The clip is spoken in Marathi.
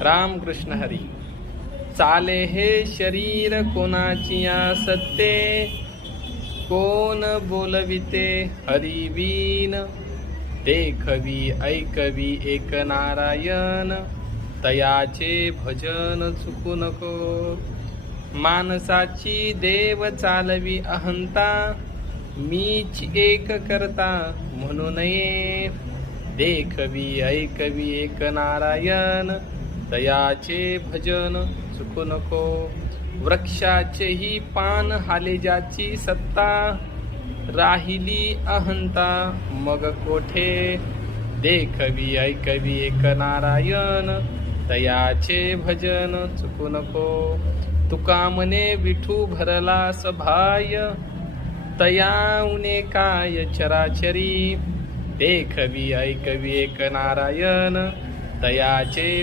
रामकृष्ण हरी. चाले हे शरीर कोणाचिया सत्ते, कोण बोलविते हरिवीन. देखवी ऐकवी एक नारायण, तयाचे भजन चुकू नको. माणसाची देव चालवी अहंता, मीच एक करता म्हणू नये. देखवी ऐकवी एक नारायण, तयाचे भजन चुकू नको. वृक्षाचेही पान हाले ज्याची सत्ता, राहिली अहंता मग कोठे. देखवी ऐकवी एक नारायण, तयाचे भजन चुकू नको. तुका म्हणे विठू भरला सभाय, तयाउने काय चराचरी. देखवी ऐकवी एक नारायण, तयाचे